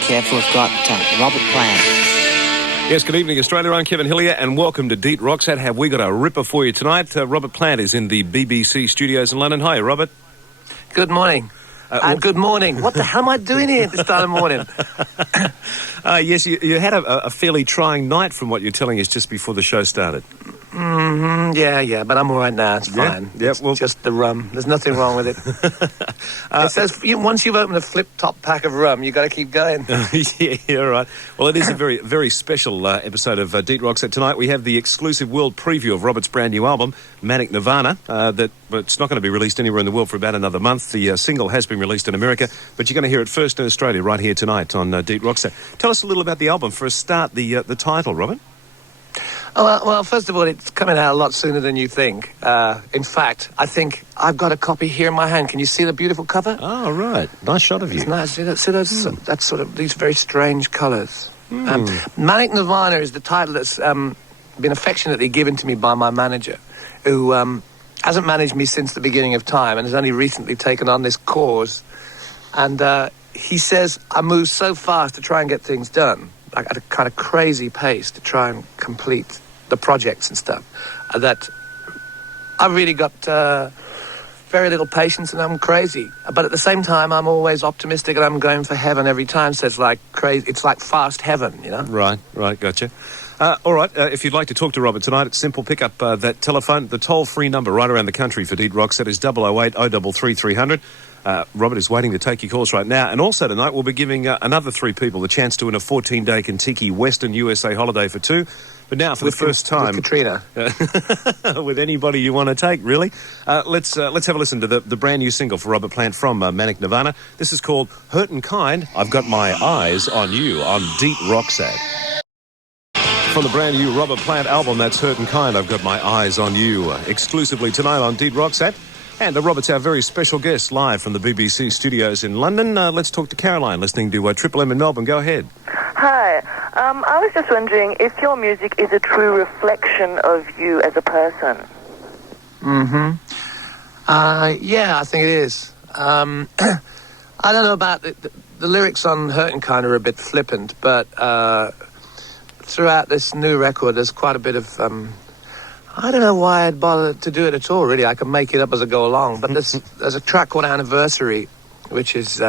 careful, I've got Robert Plant. Yes, good evening, Australia. I'm Kevin Hillier, and welcome to DEET Rocksat. Have we got a ripper for you tonight? Robert Plant is in the BBC studios in London. Hi, Robert. Good morning. Good morning. What the hell am I doing here at this time of morning? Yes, you had a fairly trying night from what you're telling us just before the show started. Mm-hmm. Yeah, but I'm all right now. It's fine. Yeah, well, just the rum. There's nothing wrong with it. It says once you've opened a flip-top pack of rum, you've got to keep going. Yeah, all right. Well, it is a very, very special episode of DEET Rocksat tonight. We have the exclusive world preview of Robert's brand new album, Manic Nirvana, but it's not going to be released anywhere in the world for about another month. The single has been released in America, but you're going to hear it first in Australia right here tonight on DEET Rocksat. Tell us a little about the album. For a start, the title, Robert. Oh, well, first of all, it's coming out a lot sooner than you think. In fact, I think I've got a copy here in my hand. Can you see the beautiful cover? Oh, right. Nice shot of you. It's nice. See those, that's sort of these very strange colours. Manic Nirvana is the title that's been affectionately given to me by my manager, who hasn't managed me since the beginning of time and has only recently taken on this cause. And he says I move so fast to try and get things done, like at a kind of crazy pace to try and complete the projects and stuff, that I've really got very little patience and I'm crazy. But at the same time, I'm always optimistic and I'm going for heaven every time. So it's like crazy. It's like fast heaven, you know? Right, gotcha. All right, if you'd like to talk to Robert tonight, it's simple. Pick up that telephone. The toll-free number right around the country for DEET Rocksat is 008 033 300. Robert is waiting to take your calls right now. And also tonight, we'll be giving another three people the chance to win a 14-day Kentucky Western USA holiday for two. But now, for the first time... With Katrina. With anybody you want to take, really. Let's have a listen to the brand new single for Robert Plant from Manic Nirvana. This is called Hurt and Kind, I've Got My Eyes on You on DEET Rocksat. From the brand new Robert Plant album, that's Hurt and Kind, I've Got My Eyes on You. Exclusively tonight on DEET Rocksat. And Robert's our very special guest, live from the BBC studios in London. Let's talk to Caroline, listening to Triple M in Melbourne. Go ahead. Hi. I was just wondering if your music is a true reflection of you as a person. Yeah, I think it is. I don't know about the lyrics on Hurt and Kind are a bit flippant, but throughout this new record, there's quite a bit of... I don't know why I'd bother to do it at all, really. I can make it up as I go along. But there's a track called Anniversary, which is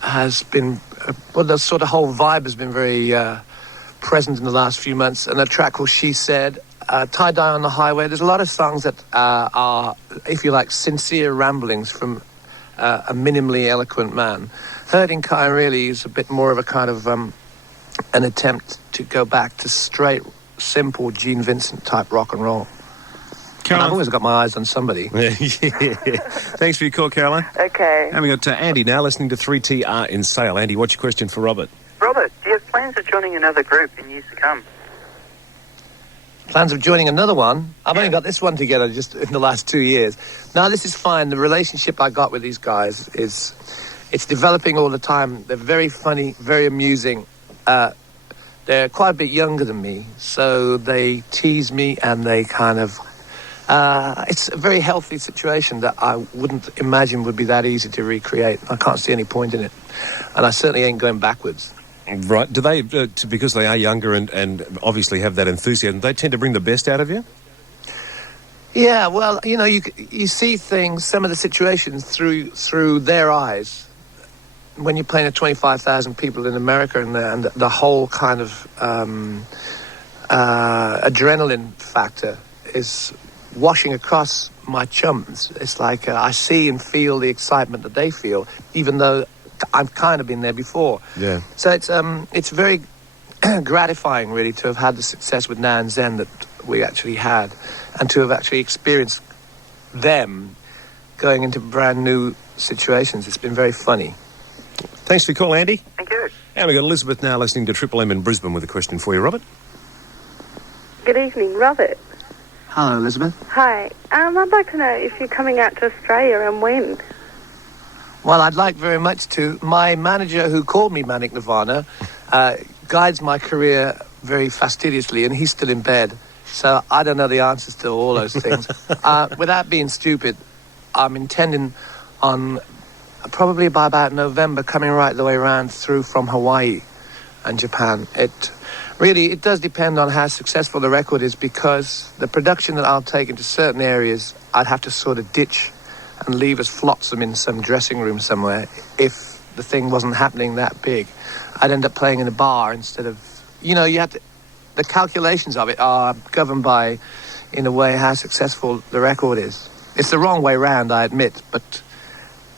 has been... the sort of whole vibe has been very present in the last few months. And a track called She Said, Tie-Dye on the Highway. There's a lot of songs that are, if you like, sincere ramblings from a minimally eloquent man. Hurt and Kind really is a bit more of a kind of an attempt to go back to straight... simple Gene Vincent type rock and roll. Caroline, I've always got my eyes on somebody. Yeah. Thanks for your call, Caroline. Okay. And we got Andy now listening to 3TR in Sale. Andy, what's your question for Robert? Robert, do you have plans of joining another group in years to come? Plans of joining another one? I've only got this one together just in the last 2 years. No, this is fine. The relationship I got with these guys it's developing all the time. They're very funny, very amusing. They're quite a bit younger than me, so they tease me and they kind of... it's a very healthy situation that I wouldn't imagine would be that easy to recreate. I can't see any point in it. And I certainly ain't going backwards. Right. Do they, because they are younger and obviously have that enthusiasm, they tend to bring the best out of you? Yeah, well, you know, you see things, some of the situations through their eyes. When you're playing to 25,000 people in America and the whole kind of adrenaline factor is washing across my chums. It's like I see and feel the excitement that they feel, even though I've kind of been there before. Yeah. So it's very gratifying, really, to have had the success with Now and Zen that we actually had, and to have actually experienced them going into brand new situations. It's been very funny. Thanks for your call, Andy. Thank you. And we've got Elizabeth now listening to Triple M in Brisbane with a question for you, Robert. Good evening, Robert. Hello, Elizabeth. Hi. I'd like to know if you're coming out to Australia and when. Well, I'd like very much to. My manager, who called me Manic Nirvana, guides my career very fastidiously, and he's still in bed. So I don't know the answers to all those things. Without being stupid, I'm intending on probably by about November, coming right the way around through from Hawaii and Japan. It does depend on how successful the record is, because the production that I'll take into certain areas, I'd have to sort of ditch and leave as flotsam in some dressing room somewhere if the thing wasn't happening that big. I'd end up playing in a bar instead of, you have to, the calculations of it are governed by, in a way, how successful the record is. It's the wrong way round, I admit, but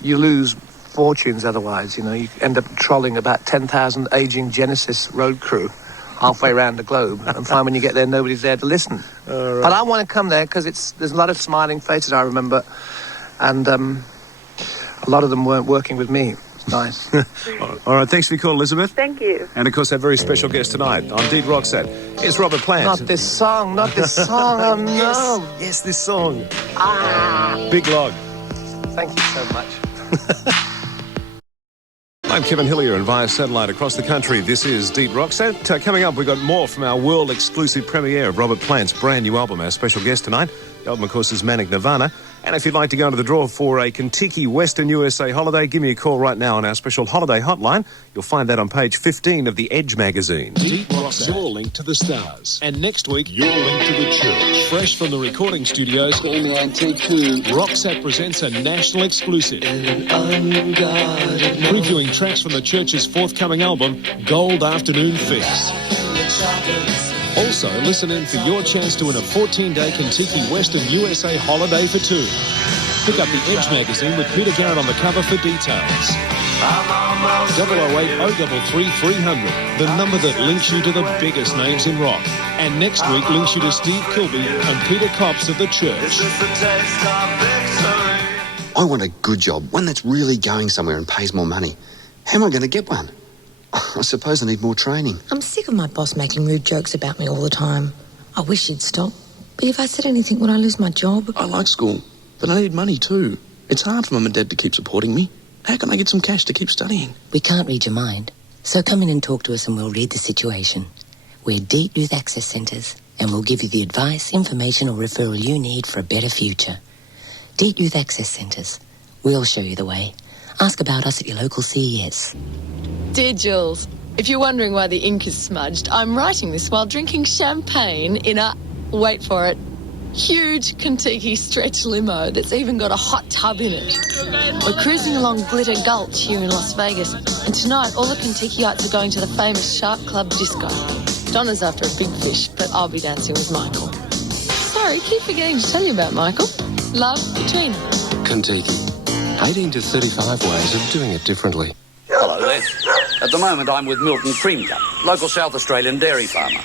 you lose fortunes otherwise. You end up trolling about 10,000 aging Genesis road crew halfway around the globe, and find when you get there, nobody's there to listen. Right. But I want to come there because there's a lot of smiling faces, I remember, and a lot of them weren't working with me. It's nice. All right, thanks for your call, Elizabeth. Thank you. And, of course, our very special guest tonight on DEET Rocksat. It's Robert Plant. Not this song, oh no. Yes, this song. Big Log. Thank you so much. I'm Kevin Hillier, and via satellite across the country, this is DEET Rocksat. Coming up, we've got more from our world-exclusive premiere of Robert Plant's brand new album. Our special guest tonight, the album, of course, is Manic Nirvana. And if you'd like to go into the draw for a Kentucky Western USA holiday, give me a call right now on our special holiday hotline. You'll find that on page 15 of the Edge magazine. DEET Rocksat, your link to the stars. And next week, your link to the church. Fresh from the recording studios, Rocksat presents a national exclusive. Previewing tracks from the church's forthcoming album, Gold Afternoon Fix. Also, listen in for your chance to win a 14-day Kentucky Western USA holiday for two. Pick up the Edge magazine with Peter Garrett on the cover for details. 008-033-300, the number that links you to the biggest names in rock. And next week links you to Steve Kilby and Peter Copps of the church. I want a good job, one that's really going somewhere and pays more money. How am I going to get one? I suppose I need more training. I'm sick of my boss making rude jokes about me all the time. I wish he'd stop. But if I said anything, would I lose my job? I like school, but I need money too. It's hard for Mum and Dad to keep supporting me. How can I get some cash to keep studying? We can't read your mind. So come in and talk to us and we'll read the situation. We're DEET Youth Access Centres, and we'll give you the advice, information or referral you need for a better future. DEET Youth Access Centres. We'll show you the way. Ask about us at your local CES. Dear Jules, if you're wondering why the ink is smudged, I'm writing this while drinking champagne in a, wait for it, huge Kentucky stretch limo that's even got a hot tub in it. We're cruising along Glitter Gulch here in Las Vegas, and tonight all the Kentuckyites are going to the famous Shark Club disco. Donna's after a big fish, but I'll be dancing with Michael. Sorry, keep forgetting to tell you about Michael. Love, Katrina. Kentucky. 18 to 35 ways of doing it differently. Hello there. At the moment, I'm with Milton Cream Cup, local South Australian dairy farmer.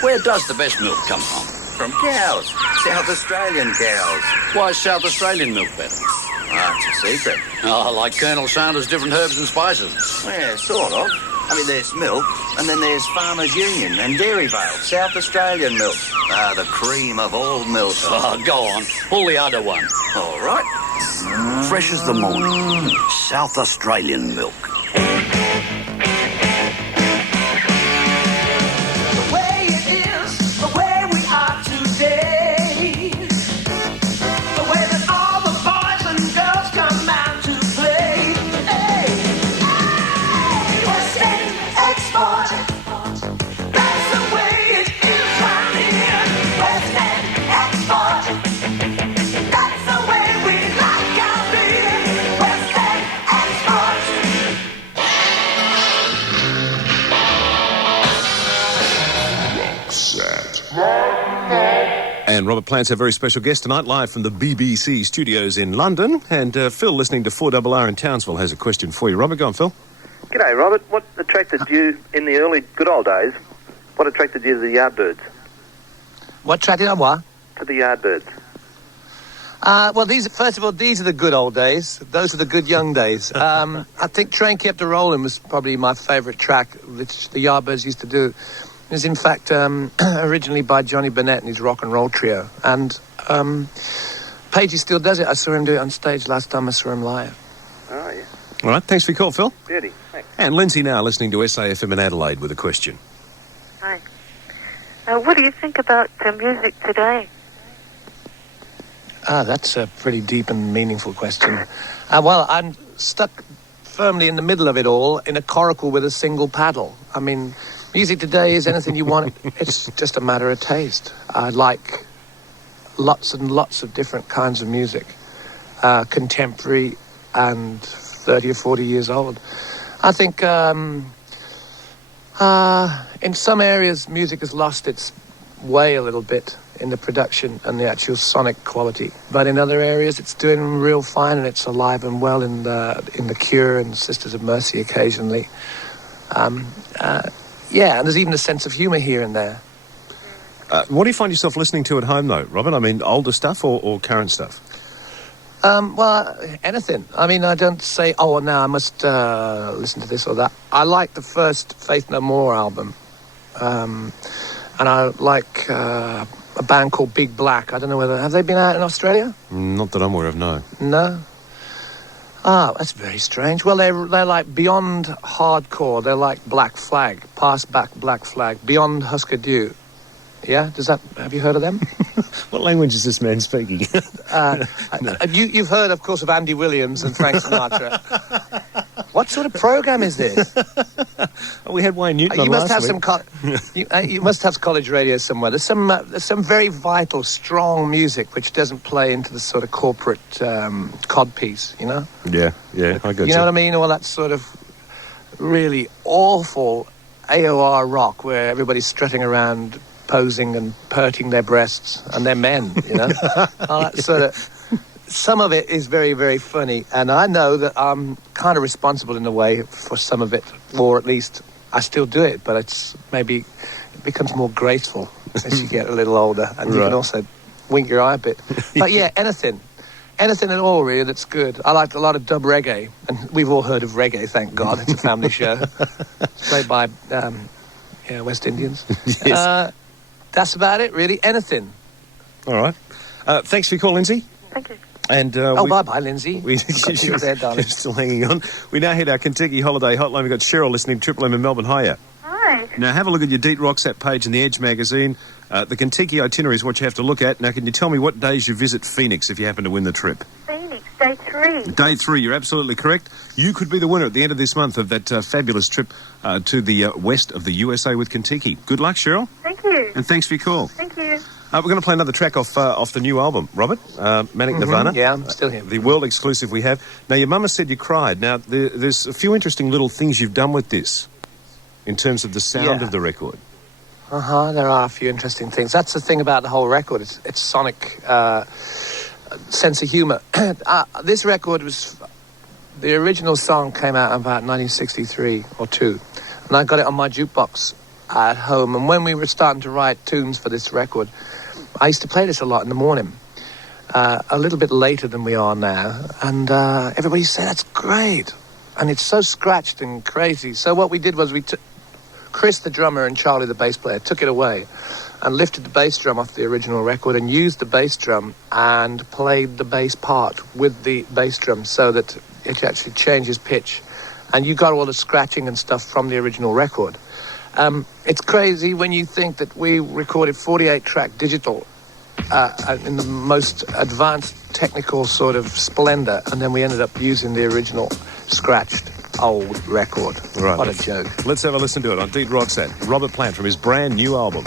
Where does the best milk come from? From cows. South Australian cows. Why is South Australian milk better? It's a secret. Oh, like Colonel Sanders' different herbs and spices. Yeah, sort of. I mean, there's milk, and then there's Farmers Union and Dairyvale, South Australian milk. The cream of all milk. Oh, go on. Pull the other one. All right. Fresh as the morning. South Australian milk. And Robert Plant's our very special guest tonight, live from the BBC studios in London. And Phil, listening to 4RR in Townsville, has a question for you. Robert, go on, Phil. G'day, Robert. What attracted you in the early good old days? What attracted you to the Yardbirds? What attracted you what? To the Yardbirds. Well, first of all, these are the good old days. Those are the good young days. I think Train Kept A-Rollin' was probably my favourite track, which the Yardbirds used to do. It was, in fact, originally by Johnny Burnett and his rock and roll trio. And Pagey still does it. I saw him do it on stage last time I saw him live. Oh, yeah. All right, thanks for your call, Phil. Beauty, thanks. And Lindsay now listening to SAFM in Adelaide with a question. Hi. What do you think about music today? That's a pretty deep and meaningful question. Well, I'm stuck firmly in the middle of it all in a coracle with a single paddle. I mean, music today is anything you want. It's just a matter of taste. I like lots and lots of different kinds of music, contemporary and 30 or 40 years old. I think in some areas music has lost its way a little bit in the production and the actual sonic quality, but in other areas it's doing real fine, and it's alive and well in the Cure and Sisters of Mercy occasionally. Yeah, and there's even a sense of humour here and there. What do you find yourself listening to at home, though, Robert? I mean, older stuff or current stuff? Well, anything. I mean, I don't say, oh, now I must listen to this or that. I like the first Faith No More album. And I like a band called Big Black. I don't know have they been out in Australia? Not that I'm aware of, no. No? Ah, that's very strange. Well, they're like beyond hardcore. They're like Black Flag, past back Black Flag, beyond Husker Du. Yeah? Have you heard of them? What language is this man speaking? No. You've heard, of course, of Andy Williams and Frank Sinatra. What sort of program is this? Oh, we had Wayne Newton on you must last have week. You must have college radio somewhere. There's some very vital, strong music which doesn't play into the sort of corporate codpiece, you know? Yeah, I got you. You know what I mean? All that sort of really awful AOR rock where everybody's strutting around posing and perting their breasts, and they're men, you know? All that sort of... Some of it is very, very funny, and I know that I'm kind of responsible in a way for some of it, or at least I still do it, but it becomes more graceful as you get a little older, and you can also wink your eye a bit. But yeah, anything at all really that's good. I like a lot of dub reggae, and we've all heard of reggae, thank God. It's a family show. It's played by West Indians. Yes. That's about it, really. Anything. All right. Thanks for your call, Lindsay. Thank you. And bye-bye, Lindsay. You're still hanging on. We now hit our Kentucky holiday hotline. We've got Cheryl listening to Triple M in Melbourne. Hiya. Hi. Now, have a look at your DEET Rocksat page in the Edge magazine. The Kentucky itinerary is what you have to look at. Now, can you tell me what days you visit Phoenix if you happen to win the trip? Phoenix, day 3. Day 3, you're absolutely correct. You could be the winner at the end of this month of that fabulous trip to the west of the USA with Kentucky. Good luck, Cheryl. Thank you. And thanks for your call. Thank you. We're going to play another track off the new album, Robert, Manic Nirvana. Yeah, I'm still here. The world exclusive we have. Now, your mama said you cried. Now, there's a few interesting little things you've done with this in terms of the sound of the record. There are a few interesting things. That's the thing about the whole record. It's sonic sense of humour. This record the original song came out about 1963 or 2, and I got it on my jukebox at home. And when we were starting to write tunes for this record, I used to play this a lot in the morning, a little bit later than we are now, and everybody said, that's great, and it's so scratched and crazy. So what we did was Chris, the drummer, and Charlie, the bass player, took it away and lifted the bass drum off the original record and used the bass drum and played the bass part with the bass drum so that it actually changes pitch, and you got all the scratching and stuff from the original record. It's crazy when you think that we recorded 48-track digital in the most advanced technical sort of splendor, and then we ended up using the original scratched old record. Right. What a joke. Let's have a listen to it on DEET Rocksat. Robert Plant from his brand new album.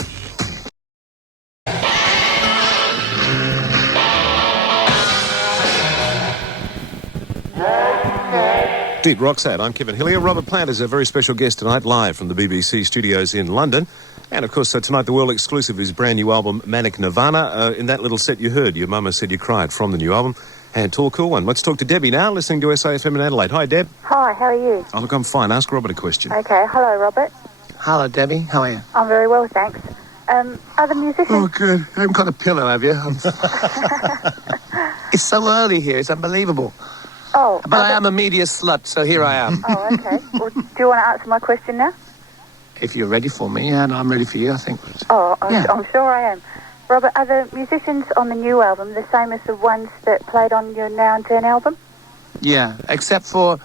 DEET Rocksat, I'm Kevin Hillier. Robert Plant is a very special guest tonight, live from the BBC studios in London. And, of course, tonight the world exclusive is his brand new album, Manic Nirvana. In that little set you heard, your mama said you cried from the new album. And tall, cool one. Let's talk to Debbie now, listening to SAFM in Adelaide. Hi, Deb. Hi, how are you? Oh, look, I'm fine. Ask Robert a question. Okay, hello, Robert. Hello, Debbie. How are you? I'm very well, thanks. Are the musicians... Oh, good. You haven't got a pillow, have you? It's so early here. It's unbelievable. Oh. But I am a media slut, so here I am. Oh, okay. Well, do you want to answer my question now? If you're ready for me, and I'm ready for you, I think. Oh, I'm sure I am. Robert, are the musicians on the new album the same as the ones that played on your Now and Then album? Yeah, except for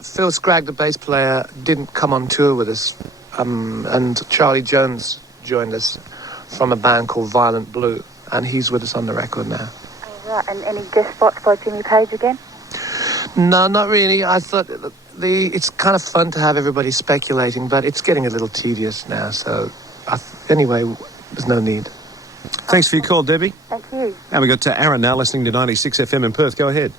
Phil Scragg, the bass player, didn't come on tour with us. And Charlie Jones joined us from a band called Violent Blue, and he's with us on the record now. Oh, right. And any guest spots by Jimmy Page again? No, not really. I thought it's kind of fun to have everybody speculating, but it's getting a little tedious now. So, anyway, there's no need. Thanks for your call, Debbie. Thank you. And we got Aaron now listening to 96 FM in Perth. Go ahead.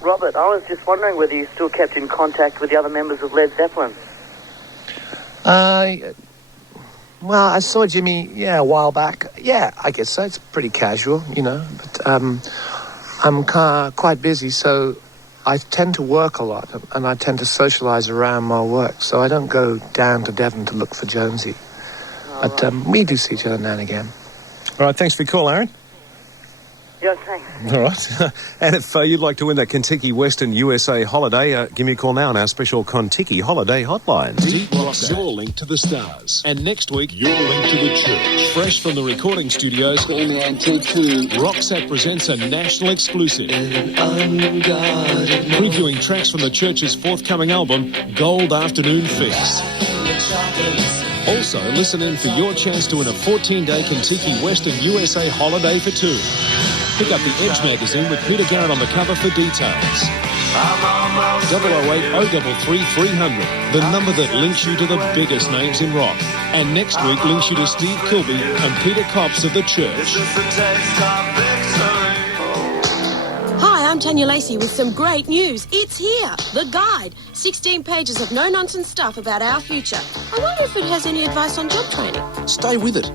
Robert, I was just wondering whether you still kept in contact with the other members of Led Zeppelin. Well, I saw Jimmy, a while back. Yeah, I guess so. It's pretty casual, But I'm quite busy, so I tend to work a lot, and I tend to socialise around my work. So I don't go down to Devon to look for Jonesy. But we do see each other now and again. All right, thanks for your call, Aaron. Yeah, thanks. All right. And if you'd like to win that Kentucky Western USA holiday, give me a call now on our special Kentucky Holiday Hotline. DEET Rocksat, your link to the stars. And next week, your link to the church. Fresh from the recording studios, Rocksat presents a national exclusive. Previewing tracks from the church's forthcoming album, Gold Afternoon Fix. Also, listen in for your chance to win a 14-day Kentucky Western USA holiday for two. Pick up the Edge magazine with Peter Garrett on the cover for details. 008 033 300, the number that links you to the biggest names in rock. And next week links you to Steve Kilby and Peter Copps of the church. Hi, I'm Tanya Lacey with some great news. It's here, The Guide. 16 pages of no-nonsense stuff about our future. I wonder if it has any advice on job training. Stay with it.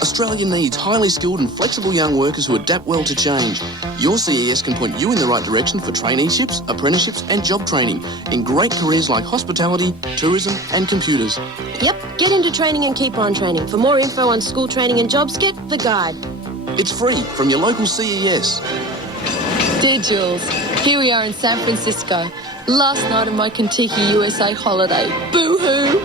Australia needs highly skilled and flexible young workers who adapt well to change. Your CES can point you in the right direction for traineeships, apprenticeships and job training in great careers like hospitality, tourism and computers. Yep, get into training and keep on training. For more info on school training and jobs, get The Guide. It's free from your local CES. Dear Jules, here we are in San Francisco. Last night of my Kentucky USA holiday. Boo-hoo!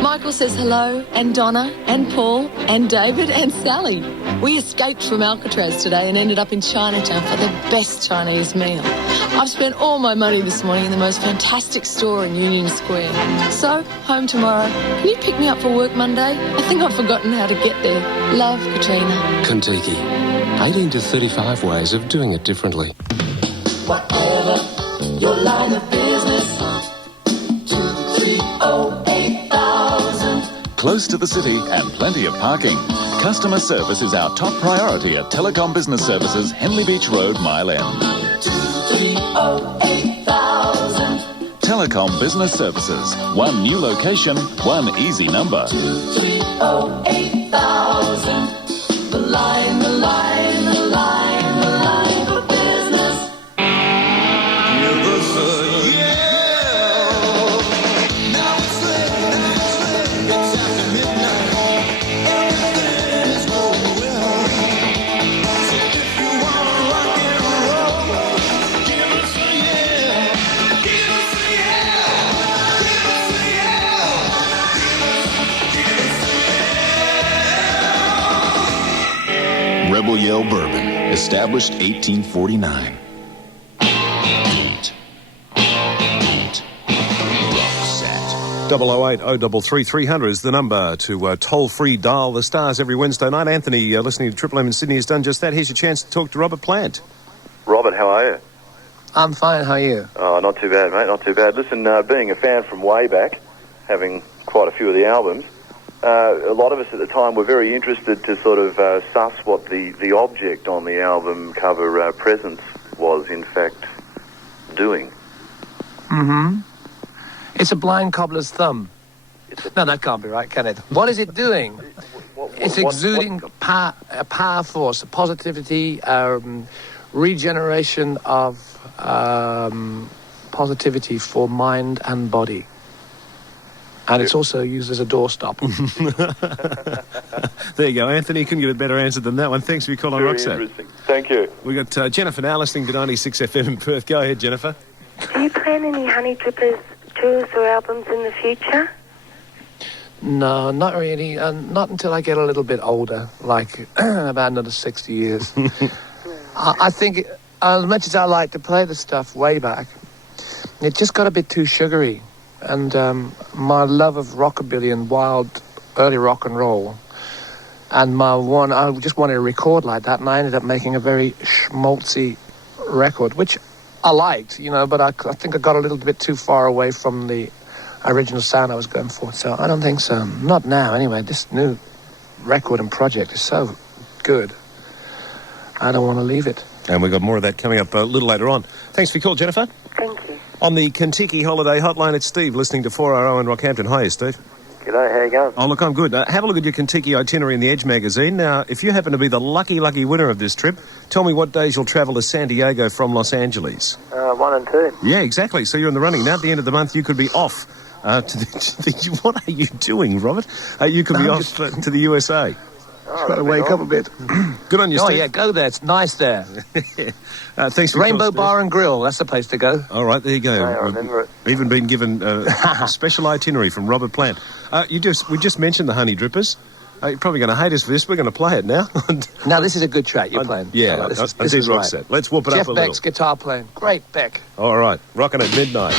Michael says hello, and Donna, and Paul, and David, and Sally. We escaped from Alcatraz today and ended up in Chinatown for the best Chinese meal. I've spent all my money this morning in the most fantastic store in Union Square. So, home tomorrow. Can you pick me up for work Monday? I think I've forgotten how to get there. Love, Katrina. Kentucky. 18 to 35 ways of doing it differently. Whatever your line of business, 230-8000. Close to the city and plenty of parking. Customer service is our top priority at Telecom Business Services, Henley Beach Road, Mile End. 230-8000. Telecom Business Services. One new location, one easy number. 230-8000. The line, the line, the line, the line for business. Give us a Now it's late, it's after midnight. Everything is going well. So if you want to rock and roll, give us a yeah. Give us a yeah. Give us a yeah. Rebel Yell Bourbon, established 1849. DEET Rocksat. 008 033 300 is the number to toll-free dial the stars every Wednesday night. Anthony, listening to Triple M in Sydney, has done just that. Here's your chance to talk to Robert Plant. Robert, how are you? I'm fine, how are you? Oh, not too bad, mate, not too bad. Listen, being a fan from way back, having quite a few of the albums, a lot of us at the time were very interested to sort of suss what the object on the album cover Presence was, in fact, doing. Mm-hmm. It's a blind cobbler's thumb. No, that can't be right, can it? What is it doing? It's exuding a power force, a positivity, regeneration of positivity for mind and body. And it's also used as a doorstop. There you go, Anthony. Couldn't get a better answer than that one. Thanks for your call on Very Rocksat. interesting. Thank you. We got Jennifer now listening to 96 FM in Perth. Go ahead, Jennifer. Do you plan any Honey Drippers tours or albums in the future? No, not really. Not until I get a little bit older, like about another 60 years. I think, as much as I like to play the stuff way back, it just got a bit too sugary. And my love of rockabilly and wild early rock and roll, and I just wanted to record like that, and I ended up making a very schmaltzy record, which I liked, but I think I got a little bit too far away from the original sound I was going for. So I don't think so. Not now, anyway. This new record and project is so good. I don't want to leave it. And we've got more of that coming up a little later on. Thanks for your call, Jennifer. Thank you. On the Kentucky Holiday Hotline, it's Steve listening to 4RO in Rockhampton. Hi, Steve. G'day, how you going? Oh, look, I'm good. Have a look at your Kentucky itinerary in the Edge magazine. Now, if you happen to be the lucky winner of this trip, tell me what days you'll travel to San Diego from Los Angeles. 1 and 2. Yeah, exactly. So you're in the running. Now, at the end of the month, you could be off. What are you doing, Robert? You could be off to the USA. Got to wake up a bit. Good on you, Steve. Oh, yeah, go there. It's nice there. Thanks for Rainbow Bar and Grill. That's the place to go. All right, there you go. I remember it. Even been given a special itinerary from Robert Plant. We just mentioned the Honey Drippers. You're probably going to hate us for this. We're going to play it now. Now, this is a good track you're playing. Yeah, this is DEET right. Rocksat. Let's whoop it Jeff up a little. Beck's guitar playing. Great, Beck. All right, rocking at midnight.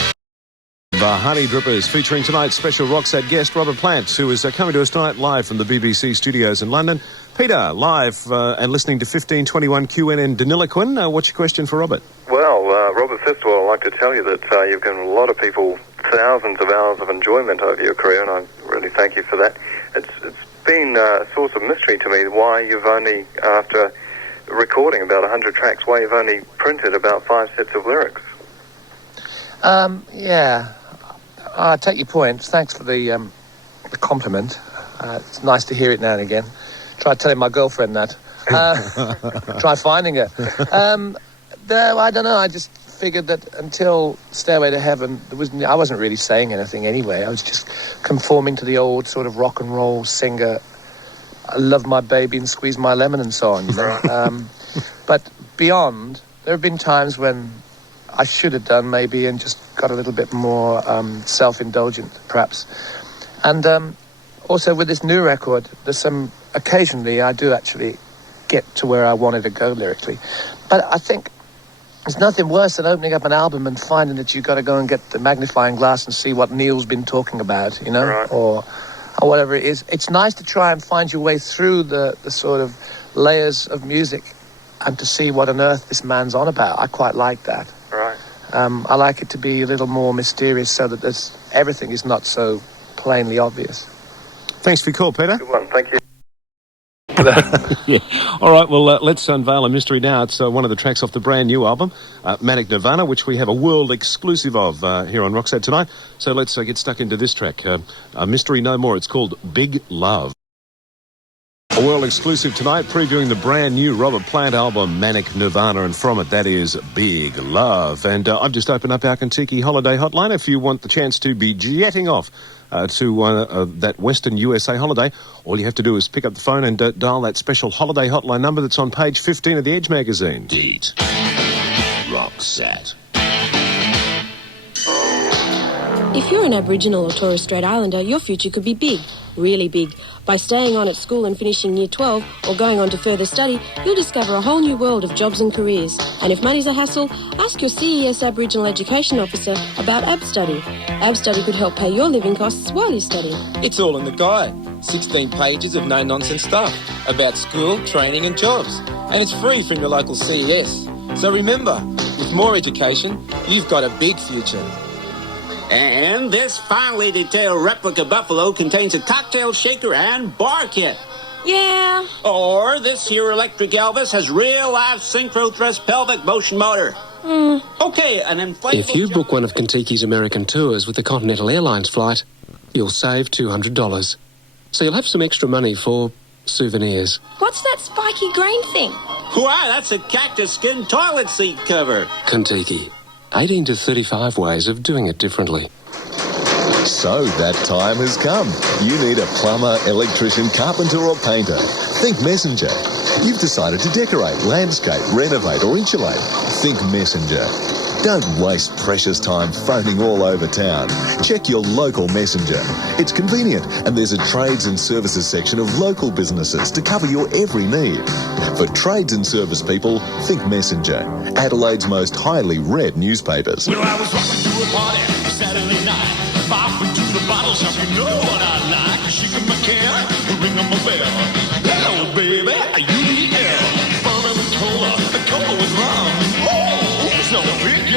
The Honey Drippers featuring tonight's special Rocksat guest, Robert Plant, who is coming to us tonight live from the BBC studios in London. Peter, live and listening to 1521 QNN Deniliquin. What's your question for Robert? Well, Robert, first of all, I'd like to tell you that you've given a lot of people thousands of hours of enjoyment over your career, and I really thank you for that. It's been a source of mystery to me why you've only, after recording about 100 tracks, why you've only printed about 5 sets of lyrics. Yeah. I take your point. Thanks for the compliment. It's nice to hear it now and again. Try telling my girlfriend that. Try finding her. I don't know. I just figured that until Stairway to Heaven, I wasn't really saying anything anyway. I was just conforming to the old sort of rock and roll singer, I love my baby and squeeze my lemon and so on, But beyond, there have been times when I should have done maybe and just got a little bit more self-indulgent, perhaps. And also with this new record, occasionally I do actually get to where I wanted to go lyrically. But I think there's nothing worse than opening up an album and finding that you've got to go and get the magnifying glass and see what Neil's been talking about, Right. or whatever it is. It's nice to try and find your way through the sort of layers of music and to see what on earth this man's on about. I quite like that. Right. I like it to be a little more mysterious so that everything is not so plainly obvious. Thanks for your call, Peter. Good one, thank you. Yeah. All right, well, let's unveil a mystery now. It's one of the tracks off the brand new album, Manic Nirvana, which we have a world exclusive of here on Rocksat tonight. So let's get stuck into this track. A mystery no more. It's called Big Love. A world exclusive tonight, previewing the brand new Robert Plant album, Manic Nirvana, and from it, that is Big Love. And I've just opened up our Kentucky Holiday Hotline. If you want the chance to be jetting off to that Western USA holiday, all you have to do is pick up the phone and dial that special holiday hotline number that's on page 15 of the Edge magazine. DEET Rocksat. If you're an Aboriginal or Torres Strait Islander, your future could be big, really big. By staying on at school and finishing Year 12 or going on to further study, you'll discover a whole new world of jobs and careers. And if money's a hassle, ask your CES Aboriginal Education Officer about AbStudy. AbStudy could help pay your living costs while you study. It's all in the guide. 16 pages of no-nonsense stuff about school, training and jobs. And it's free from your local CES. So remember, with more education, you've got a big future. And this finely detailed replica buffalo contains a cocktail shaker and bar kit. Yeah. Or this here electric Elvis has real live synchro thrust pelvic motion motor. Okay, an inflatable... If you book one of Kentucky's American tours with the Continental Airlines flight, you'll save $200. So you'll have some extra money for souvenirs. What's that spiky green thing? Why, that's a cactus skin toilet seat cover. Kentucky. 18 to 35 ways of doing it differently. So that time has come. You need a plumber, electrician, carpenter or painter. Think Messenger. You've decided to decorate, landscape, renovate or insulate. Think Messenger. Don't waste precious time phoning all over town. Check your local Messenger. It's convenient and there's a trades and services section of local businesses to cover your every need. For trades and service people, think Messenger. Adelaide's most highly read newspapers. Well, I was walking to a party Saturday night. Off into the bottle shop, you know what I like. Shaking my can, ring on my bell. Hello, baby, are you the L? Bourbon with cola, a couple with rum. Oh, so big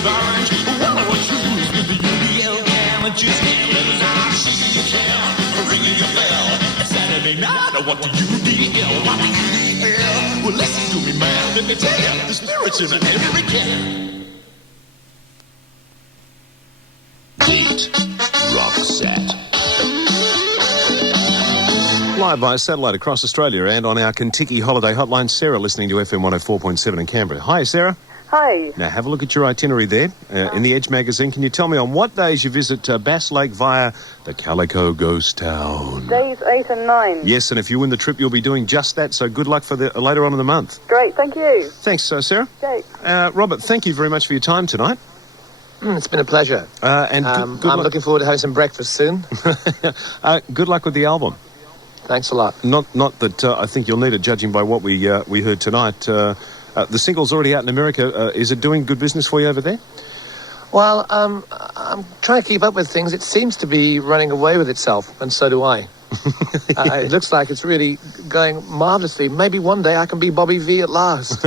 with orange. Wallow shoes with the UBL amateurs. Lose our CDL, ringing your bell. It's Saturday night, what the UDL? What the UDL? Well, listen to me, man. Let me tell you, the spirit's in every can. DEET Rocksat. Live via satellite across Australia and on our Kentucky holiday hotline, Sarah listening to FM 104.7 in Canberra. Hi, Sarah. Hi. Now, have a look at your itinerary there in the Edge magazine. Can you tell me on what days you visit Bass Lake via the Calico Ghost Town? Days 8 and 9. Yes, and if you win the trip, you'll be doing just that, so good luck for the later on in the month. Great, thank you. Thanks, Sarah. Great. Robert, thank you very much for your time tonight. It's been a pleasure. And I'm looking forward to having some breakfast soon. Good luck with the album. Thanks a lot. Not that I think you'll need it, judging by what we heard tonight. The single's already out in America. Is it doing good business for you over there? Well, I'm trying to keep up with things. It seems to be running away with itself, and so do I. It looks like it's really going marvellously. Maybe one day I can be Bobby V at last.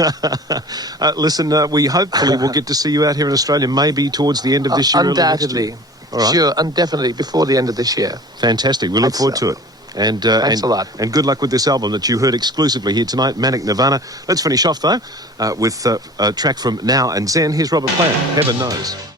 Listen, we hopefully will get to see you out here in Australia maybe towards the end of this year. Undoubtedly. All right. Sure, and definitely before the end of this year. Fantastic. We look forward to it. And Thanks a lot. And good luck with this album that you heard exclusively here tonight, Manic Nirvana. Let's finish off, though, with a track from Now and Zen. Here's Robert Plant, Heaven Knows.